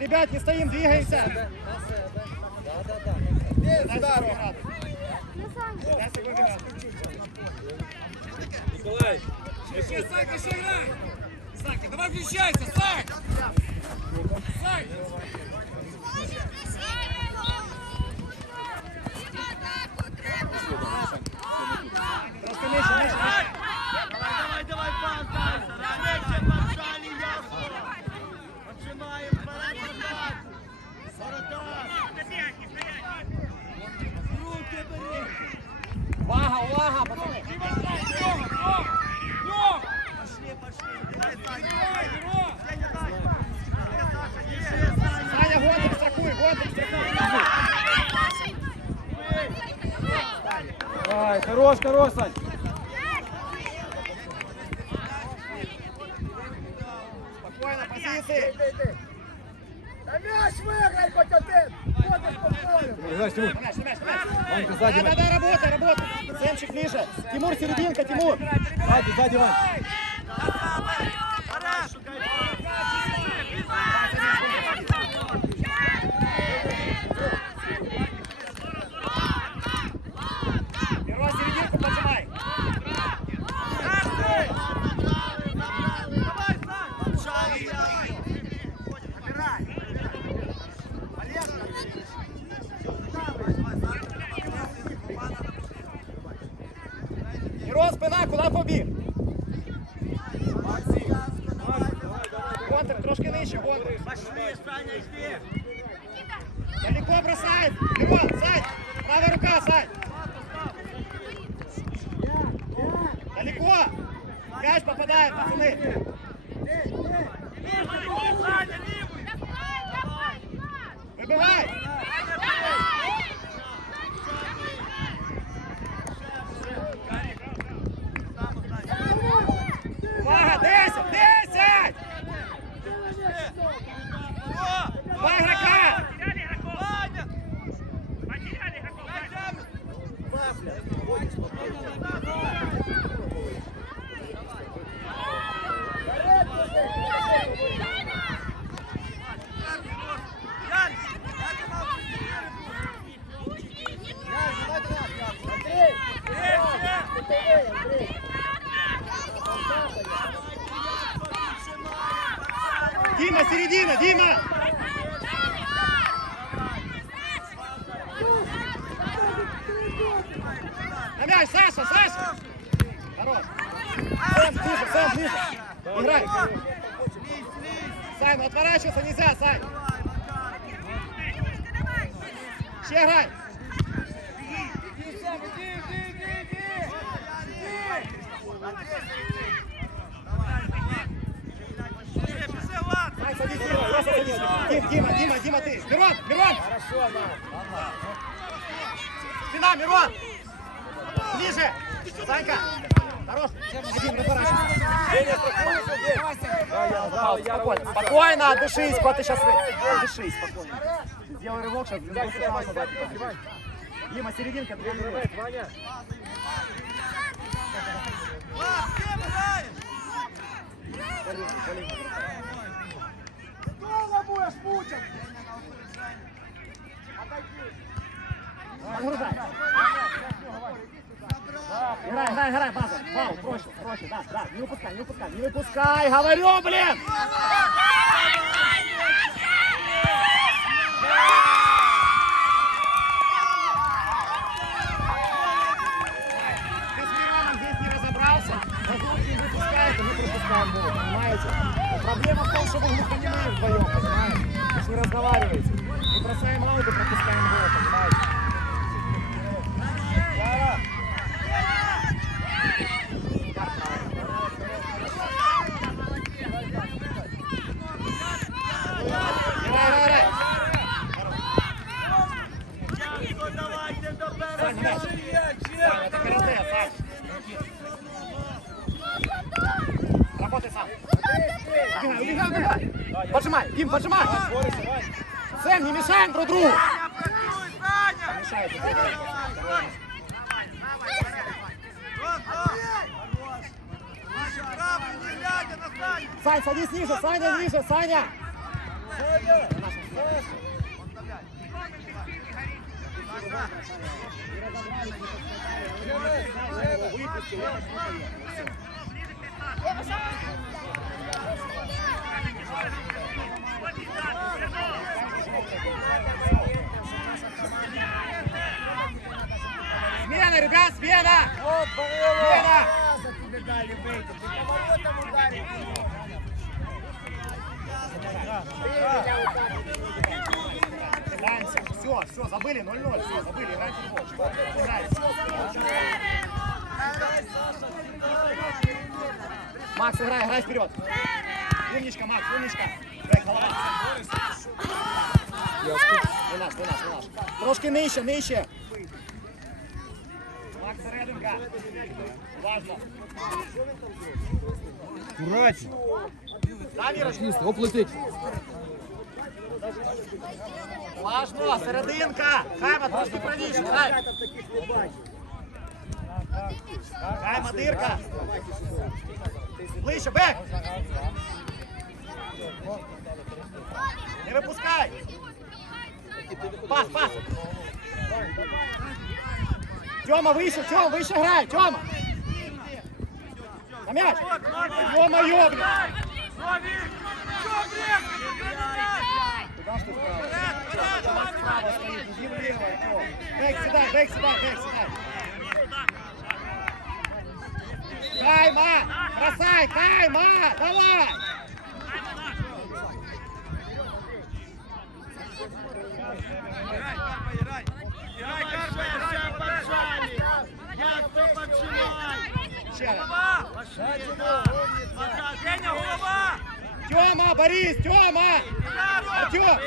ребят, не стоим, двигаемся. На себе. Да, да, да. Дай секунду, Град. Дай секунду, Град. Николай, еще Санька, еще играй! Санька, давай включайся, Сань! Сань! Трошки нижче, нижче, нижче. Давай, давай, пас, дальше. Раньше побежали, ясно. Починаем вперед назад. Воротар. Руки бери. Увага, увага, пацани. Пошли, пошли. Дай, Саня. Сеня, дай. Дай, Саша, держи, Саня. Саня, гоним, страхуй, гоним, страхуй. Ай, хорош, хорош, Сань. Спокойно, позиции. Та м'яч виграй хоч один! Ходиш по полю! Ванька, сзади, Да, да, да, работай, работай. Сэмчик ниже. Тимур, серединка, Тимур. Сзади, сзади, Вань. Трошки нижче, контр. Пошли, Саня, иди. Далеко бросает. Мирон, Сань. Правая рука, Сань. Далеко. Мяч попадает, пацаны. Выбивай. Дима, Дима, Дима, Дима, ты. Мирон, Мирон. Хорошо, да. Спина, Мирон. Ближе. Санька. Хорош. Один, разворачивайся. Спокойно, отдышись, куда ты сейчас Отдышись, спокойно. Сделай рывок, сейчас Дима, серединка, минуты. Ваня. Кола будеш мучити! Подгружай. Играй, играй, играй, база. Фау, проще, проще, да, да, не выпускай, не выпускай, не выпускай, говорю, блин! Ты с Мироном здесь не разобрался, воздух не выпускает, и пропускаем гол, понимаете? Но проблема в том, что вы глухонемые вдвоем, понимаете? Вы же не разговариваете. Мы бросаем аут и пропускаем гол, понимаете? Играй, играй, играй! Давай, идем до Сань, мяч. Сань, это карате, Сань. Работай сам. Убегай, убегай, убегай. Поджимай, Дим, поджимай. Борися, Вань. Сэм, не мешаем друг другу. Працюй, Саня! Мешает друг другу. Саня, Саню! Сань, садись ниже, Саня, ниже, Саня! Смена, ребят, смена! Смена! Играемся. Все, все, забыли 0-0, все, забыли, играем в футбол. Макс, играй, играй вперед. Умничка, Макс, умничка. Дай, голова. Не наш, не наш, не наш. Трошки нижче, нижче. Макс, серединка. Важно. Міра? Оп, летить. Важно, серединка. Хайма, трошки правіше, бачив. Хайма, дирка. Ближче, бек. Не випускай. Пас, пас. Тьома, вище, Тьома, вище грай, Тьома. На м'яч. Ё-моё, блядь. Куда ж вправо? Тьома справа стоит, иди влево, Тьома. Бек, сюда, бек, сюда, бек, сюда. Кайма! Бросай, Кайма! Давай! Ще раз. Женя, голова! Тёма, Борис, Тёма! Артём!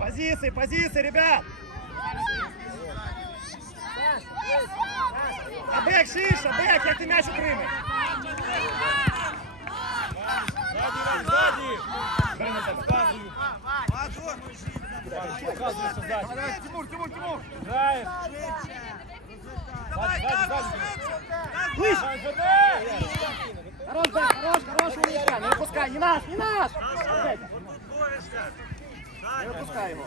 Позиции, позиции, ребят! А бек, шиша, бек, як ти м'яч отримав? Сзади. Бери на себе. Показывай, что сзади. Тимур, Тимур, Тимур. Сзади. Ближче! Сзади. Хорош, бек, хорош, хорош, умничка! Не выпускай, не наш, не наш! Не выпускай его.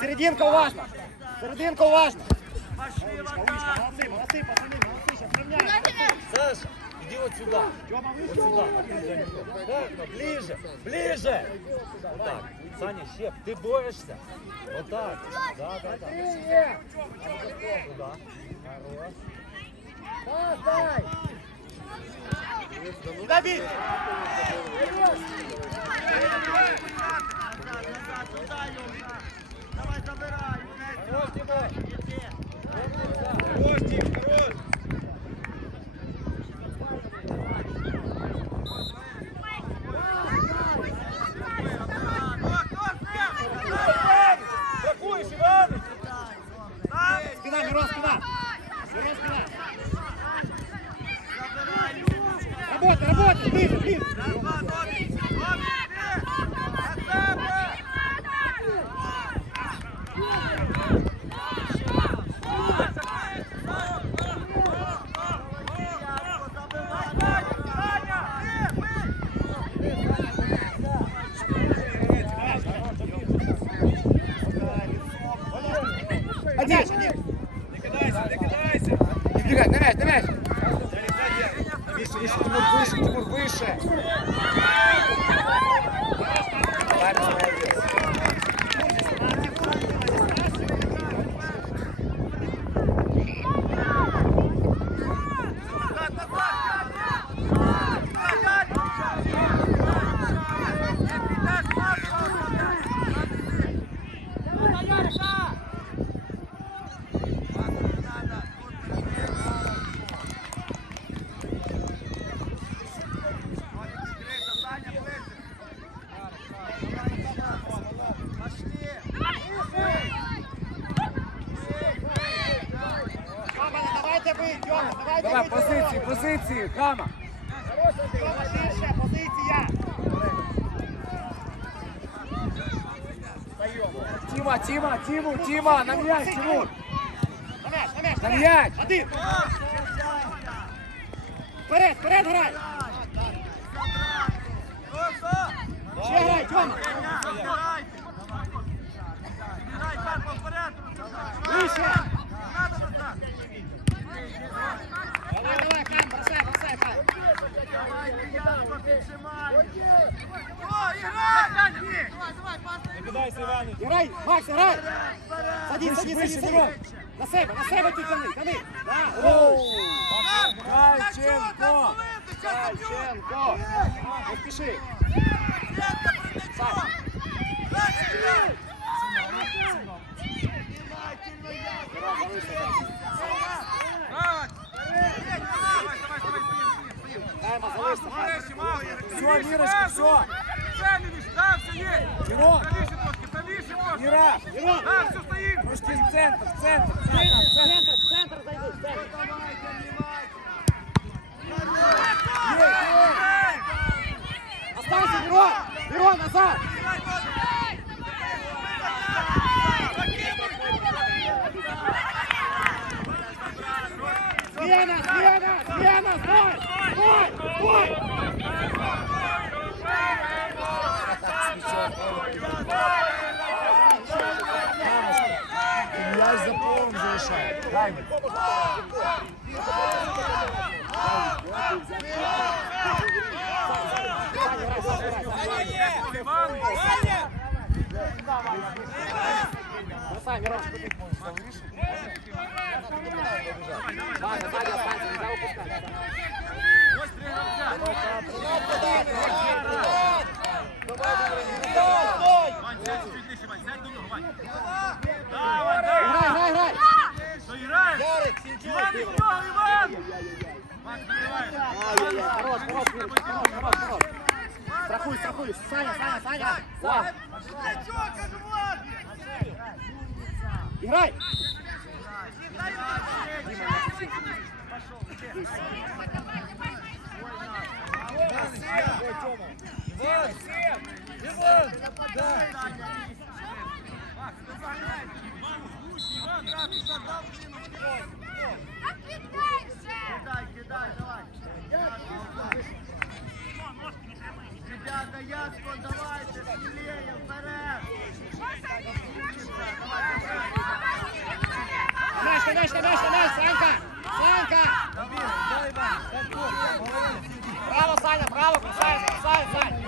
Серединка уважно! Серединка уважно! Умничка, молодцы, молодцы, пацаны, молодцы, сейчас равняем. Саша, иди вот сюда. Вот сюда. Да, ближе, ближе. Вот так. Саня, щеп, ты борешься. Вот так. Да, да, да. Туда. Хорош. Дай! Куда бить? Давай, забирай! Хорош, Тимур. Хорош, Тим, хорош. Страхуешь, Иваныч. Спина, Мирон, спина! Мирон, спина! Работай, работай, ближе, ближе! Один! Не кидайся, не кидайся. Избегай, на мяч, на мяч! Выше, Выше, Тимур, выше, Тимур, выше! Правильно, молодец. Тёма, давайте вы, Тёма, давайте Давай, вы, позиції, Тёма. позиції, Хама. Тёма, ширше, позиція. Тима, Тіма, Тіма, Тіму, Тіма, на м'яч, Тимур. На м'яч, на м'яч, на м'яч. Один. Вперед, вперед грай. Ще грай, Тьома. Грай, Карпа, вперед! Вище. Надо назад! Давай, давай, Хам, бросай, бросай, Хам. Давайте, Янко, піджимай! О, іграй! Давай, давай, Грай, Макс, грай. Садись, садись, садись, садись. На себе, на себе ти тяни, тяни. Да. Оу. Кальченко. Кальченко. Не спіши. Сань. Дайма, залишся. Все, Мирочка, все. Правильно, да, все есть. Мирон. Правіше трошки, правіше можна. Мира, Мирон. Да, все стоїть. Трошки в центр, в центр, в центр, в центр, в центр зайди, в центр. Останься, Мирон! Мирон, назад! Смена, смена, смена, стой! Стой, стой! Мяч за полом зарешает. Дай мне. Бросай, Мирончик, ты можешь, слышишь? Ладно, сзади останься, нельзя упускать. Страхуй, страхуй. Саня, Саня, Саня. Влад, Для чого, кажу, Влад? играй. Кидай, кидай, давай. Ребята, Яско, давайте, смелее, вперед! Мяч, на мяч, на мяч, на мяч, Санька. Санька. Право, Саня, право, красавец, красавец, Сань.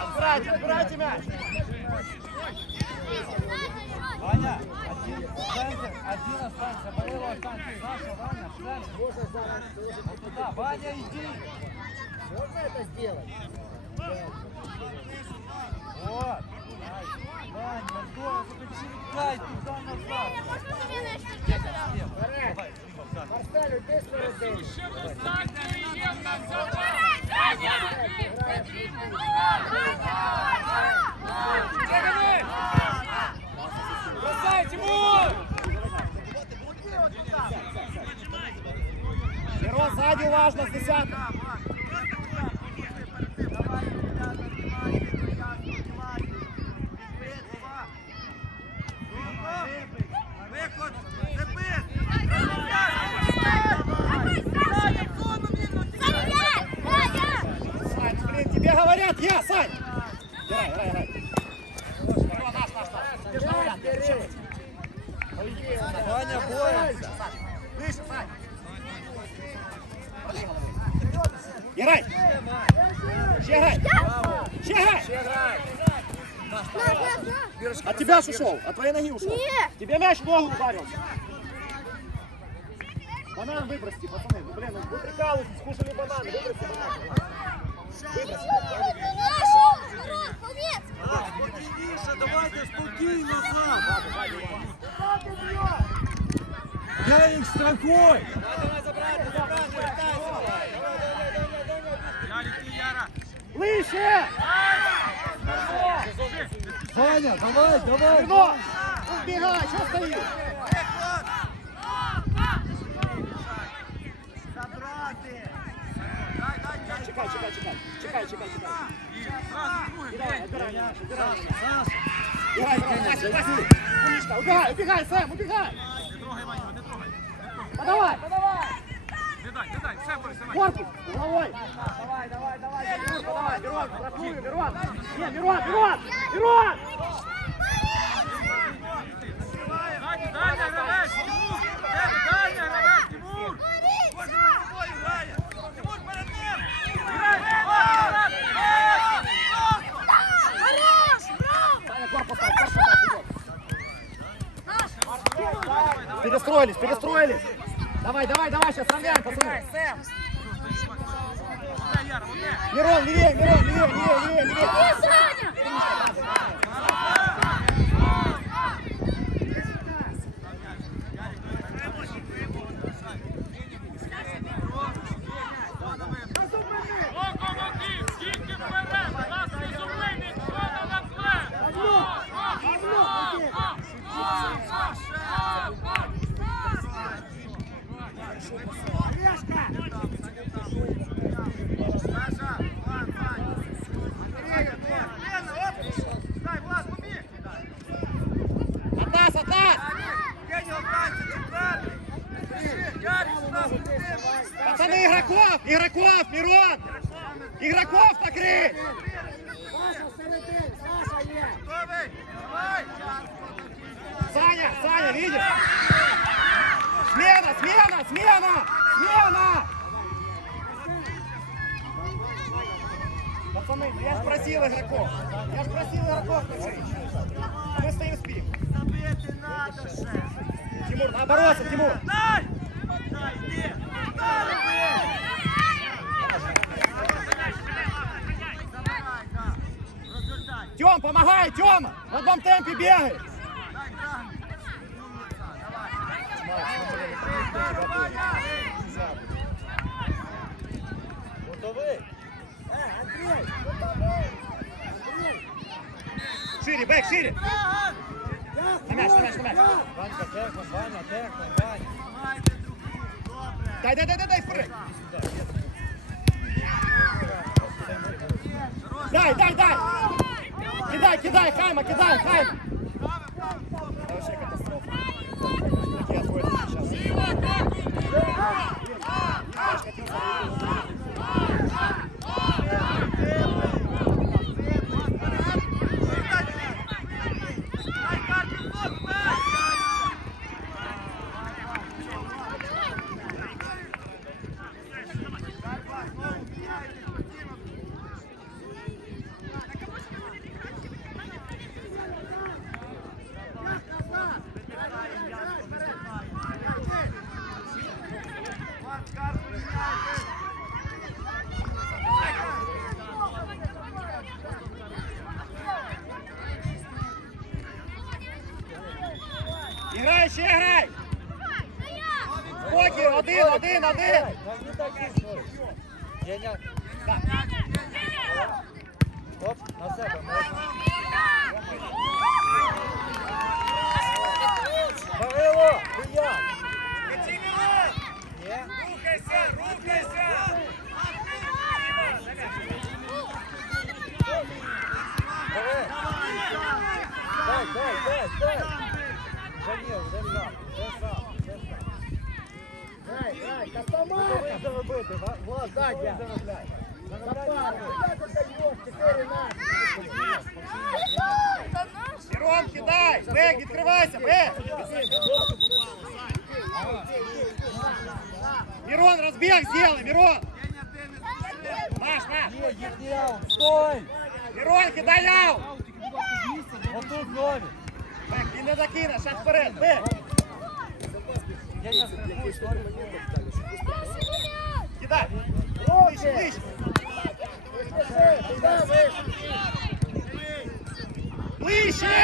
Отбирайте, отбирайте мяч. Ваня, один центр, один останься, Валера останься. Саша, Ваня, в центр. Вот туда, Ваня, иди. Можно это сделать? Вот. Ваня, здорово, только черекай туда-назад. Давай, Дима, в центр. Марселю, ты что здесь? Бросай, Мирон, сзади важно, с десятым. Давай, говорят, я, Сань. Играй, играй, играй. Мирон, наш, наш, наш. Тебе же говорят? Ваня, боремся. Выше, Сань. Играй. Ще играй. Ще играй. От тебя ж ушел, от твоей ноги ушел. Нет. Тебе мяч в ногу ударился. Банан выбросьте, пацаны. Ну, блин, ну вы прикалываетесь, скушали бананы, выбросьте банан. Выбросьте. Спокійніше, давайте спокійно сам. Я їх страхуй. Ярик, ти, Яра! Лыще! Ваня, давай, давай. Вино! Убегай, что стоишь? Чекай, чекай, чекай. Чекай, чекай, чекай. Убирай, убирай убирай играй, Вася, Вася. Умничка, убегай, убегай, Сэм, убегай. Подавай, подавай. Не дай, не дай, все, Борис, давай. Корпус, головой. Давай, давай, давай. Мирон, подавай, Мирон, врасную, Мирон. Нет, Мирон, Мирон, Мирон. Даня, Даня, гравець, Тимур! Де ти, Даня, гравець, Тимур! Кожен на тобою грає. Тимур перед ним. Грай, грай, грай! Саня, корпус ставь, корпус ставь, вперед. Перестроились, перестроились. Давай, давай, давай, сейчас сравняем, пацаны. Мирон, левее, Мирон, левее, левее, левее, левее. Игроков, игроков, Мирон. Игроков накрыть. Саша, всередині, Саша є. Саня, Саня, видишь? Смена, смена, смена, смена. Пацаны, я ж просил игроков. Я ж просил игроков мы стоим спим. Забити надо ще. Тимур, наоборот, Тимур. Дай! Дай, Тем, помогай, Тема. В одном темпе бегай. Андрій, Шире, бэк, шире. На мяч, на мяч, на мяч. Ванька, Ваня, Ваня. Дай, дай, дай, дай, дай, вперед. Дай, дай, дай. Кидай, кидай, Хайма, кидай, Хайма. Є, їхній аут, стой! Мирон, кидай аут. Отут нові. Бэк, ти не докинеш, шаг вперед, бэк. Женя, страхуй, стой. Кидай. Ближче, ближче. Вище, туди, вище. Ближче.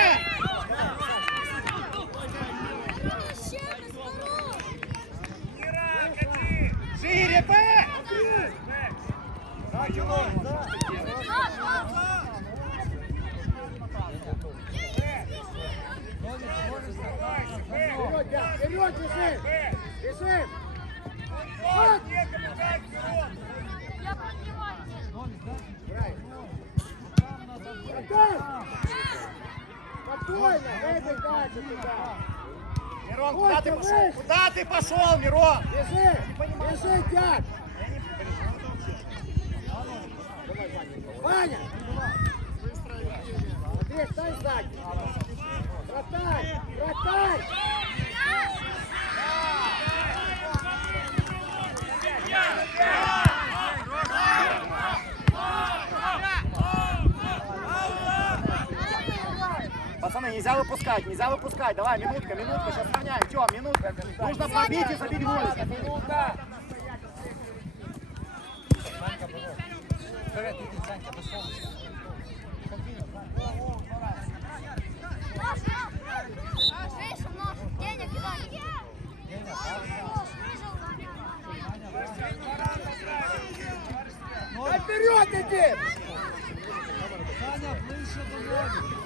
Шире, бэк. Вперед, я. Вперед, біжи. Біжи. От. Грай. Готов. Спокойно, вийди далі туди. Мирон, куда ты пошел? Куда ты пошел, Мирон? Біжи, біжи, дядь. Ваня! Андрей, стань сзади. Вратарь, вратарь! Пацаны, нельзя выпускать, нельзя выпускать. Давай, минутка, минутка, сейчас сравняем. Тём, минутка. Нужно пробить и забить гол. Минута! Вперед, іди, Санька, без помощи. Вперед иди! Саня, ближче до нього.